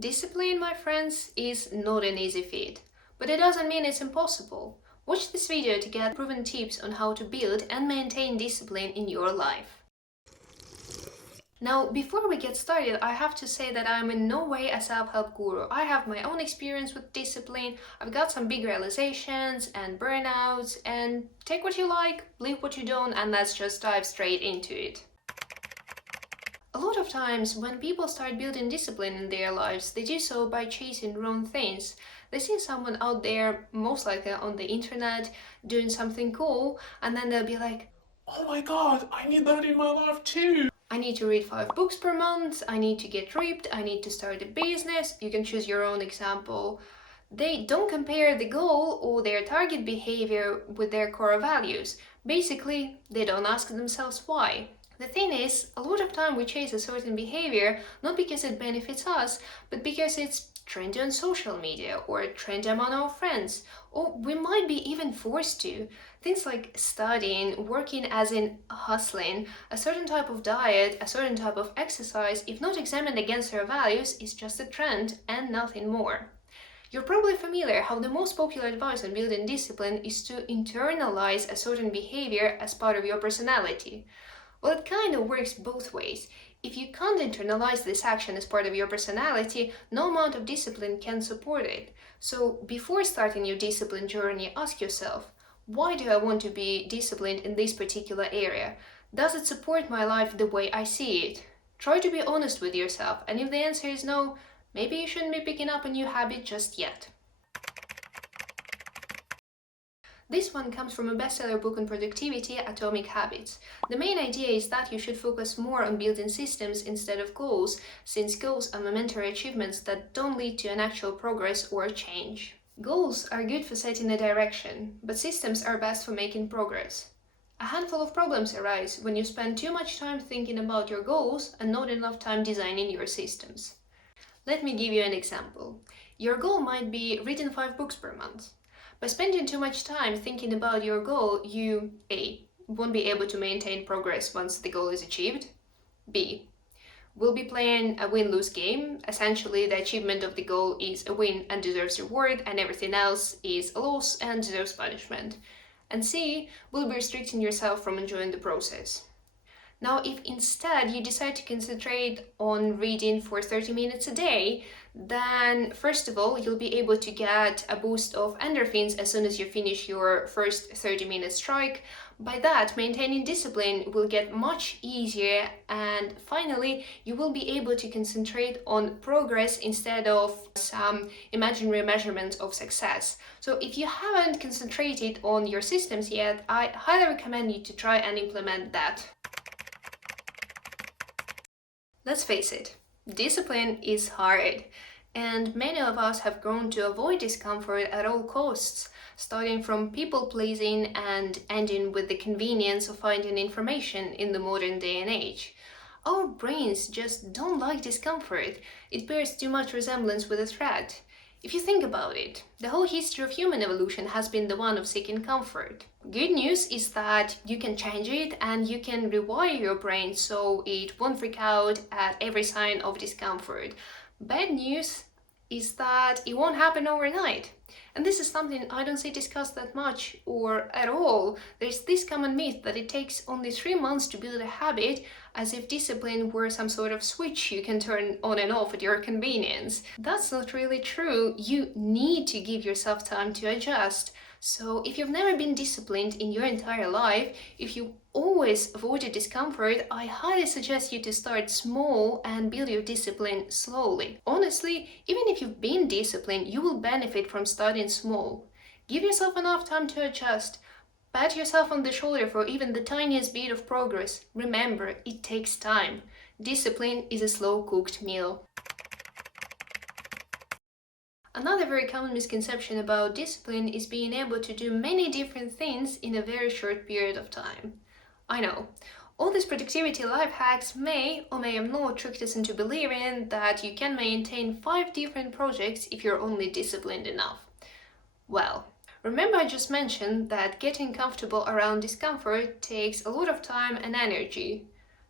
Discipline, my friends, is not an easy feat, but it doesn't mean it's impossible. Watch this video to get proven tips on how to build and maintain discipline in your life. Now, before we get started, I have to say that I'm in no way a self-help guru. I have my own experience with discipline, I've got some big realizations and burnouts, and take what you like, leave what you don't, and let's just dive straight into it. A lot of times, when people start building discipline in their lives, they do so by chasing wrong things. They see someone out there, most likely on the internet, doing something cool, and then they'll be like, Oh my god, I need that in my life too! I need to read 5 books per month, I need to get ripped, I need to start a business. You can choose your own example. They don't compare the goal or their target behavior with their core values. Basically, they don't ask themselves why. The thing is, a lot of time we chase a certain behavior not because it benefits us, but because it's trendy on social media or trendy among our friends, or we might be even forced to. Things like studying, working as in hustling, a certain type of diet, a certain type of exercise, if not examined against our values, is just a trend and nothing more. You're probably familiar how the most popular advice on building discipline is to internalize a certain behavior as part of your personality. Well, it kind of works both ways. If you can't internalize this action as part of your personality, no amount of discipline can support it. So, before starting your discipline journey, ask yourself, why do I want to be disciplined in this particular area? Does it support my life the way I see it? Try to be honest with yourself, and if the answer is no, maybe you shouldn't be picking up a new habit just yet. This one comes from a bestseller book on productivity, Atomic Habits. The main idea is that you should focus more on building systems instead of goals, since goals are momentary achievements that don't lead to an actual progress or change. Goals are good for setting a direction, but systems are best for making progress. A handful of problems arise when you spend too much time thinking about your goals and not enough time designing your systems. Let me give you an example. Your goal might be reading 5 books per month. By spending too much time thinking about your goal, you A. won't be able to maintain progress once the goal is achieved. B. will be playing a win-lose game. Essentially, the achievement of the goal is a win and deserves reward, and everything else is a loss and deserves punishment. And C. will be restricting yourself from enjoying the process. Now, if instead you decide to concentrate on reading for 30 minutes a day, then first of all, you'll be able to get a boost of endorphins as soon as you finish your first 30-minute strike. By that, maintaining discipline will get much easier, and finally, you will be able to concentrate on progress instead of some imaginary measurements of success. So if you haven't concentrated on your systems yet, I highly recommend you to try and implement that. Let's face it, discipline is hard, and many of us have grown to avoid discomfort at all costs, starting from people-pleasing and ending with the convenience of finding information in the modern day and age. Our brains just don't like discomfort. It bears too much resemblance with a threat. If you think about it, the whole history of human evolution has been the one of seeking comfort. Good news is that you can change it and you can rewire your brain so it won't freak out at every sign of discomfort. Bad news is that it won't happen overnight. And this is something I don't see discussed that much or at all. There's this common myth that it takes only 3 months to build a habit, as if discipline were some sort of switch you can turn on and off at your convenience. That's not really true. You need to give yourself time to adjust. So if you've never been disciplined in your entire life, if you always avoided discomfort, I highly suggest you to start small and build your discipline slowly. Honestly, even if you've been disciplined, you will benefit from starting small. Give yourself enough time to adjust. Pat yourself on the shoulder for even the tiniest bit of progress. Remember, it takes time. Discipline is a slow-cooked meal. Another very common misconception about discipline is being able to do many different things in a very short period of time. I know, all these productivity life hacks may or may not trick us into believing that you can maintain 5 different projects if you're only disciplined enough. Well, remember I just mentioned that getting comfortable around discomfort takes a lot of time and energy.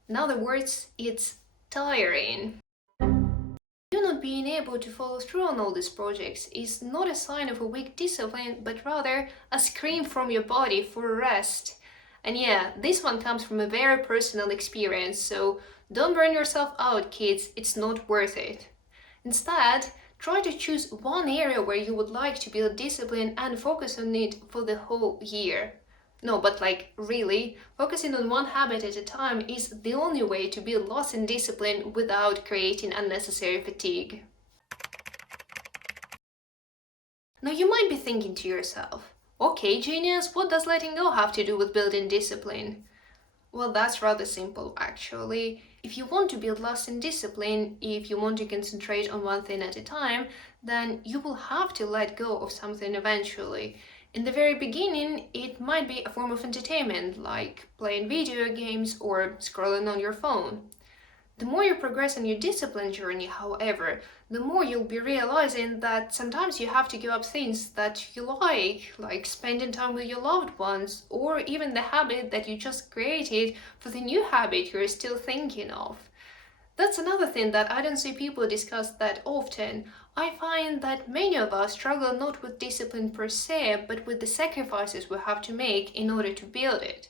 In other words, it's tiring. Do not being able to follow through on all these projects is not a sign of a weak discipline, but rather a scream from your body for rest. And yeah, this one comes from a very personal experience, so don't burn yourself out, kids, it's not worth it. Instead, try to choose one area where you would like to build discipline and focus on it for the whole year. No, but really, focusing on one habit at a time is the only way to build lasting discipline without creating unnecessary fatigue. Now you might be thinking to yourself, okay, genius, what does letting go have to do with building discipline? Well, that's rather simple actually. If you want to build lasting discipline, if you want to concentrate on one thing at a time, then you will have to let go of something eventually. In the very beginning, it might be a form of entertainment, like playing video games or scrolling on your phone. The more you progress on your discipline journey, however, the more you'll be realizing that sometimes you have to give up things that you like spending time with your loved ones, or even the habit that you just created for the new habit you're still thinking of. That's another thing that I don't see people discuss that often. I find that many of us struggle not with discipline per se, but with the sacrifices we have to make in order to build it.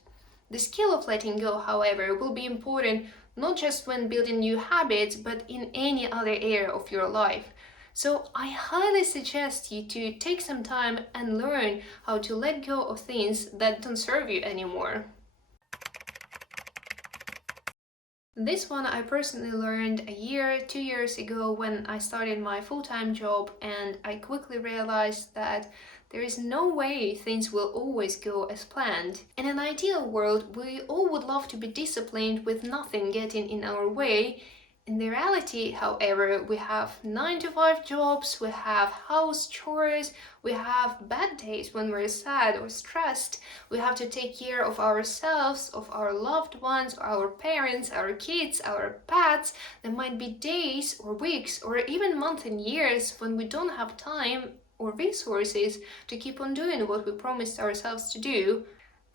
The skill of letting go, however, will be important not just when building new habits, but in any other area of your life. So I highly suggest you to take some time and learn how to let go of things that don't serve you anymore. This one I personally learned a year, 2 years ago when I started my full-time job, and I quickly realized that there is no way things will always go as planned. In an ideal world, we all would love to be disciplined with nothing getting in our way. In the reality, however, we have 9 to 5 jobs, we have house chores, we have bad days when we're sad or stressed, we have to take care of ourselves, of our loved ones, our parents, our kids, our pets. There might be days or weeks or even months and years when we don't have time or resources to keep on doing what we promised ourselves to do.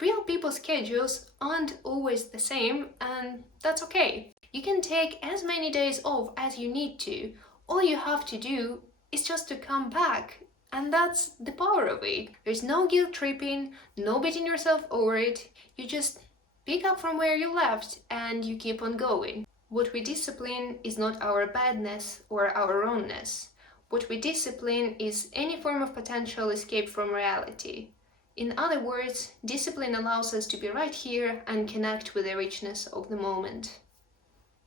Real people's schedules aren't always the same, and that's okay. You can take as many days off as you need to. All you have to do is just to come back. And that's the power of it. There's no guilt tripping, no beating yourself over it. You just pick up from where you left and you keep on going. What we discipline is not our badness or our wrongness. What we discipline is any form of potential escape from reality. In other words, discipline allows us to be right here and connect with the richness of the moment.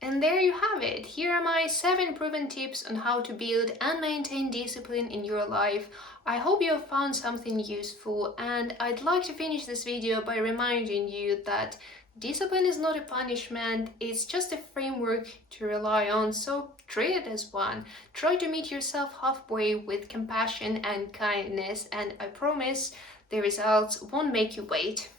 And there you have it. Here are my 7 proven tips on how to build and maintain discipline in your life. I hope you have found something useful, and I'd like to finish this video by reminding you that discipline is not a punishment, it's just a framework to rely on, so treat it as one. Try to meet yourself halfway with compassion and kindness, and I promise the results won't make you wait.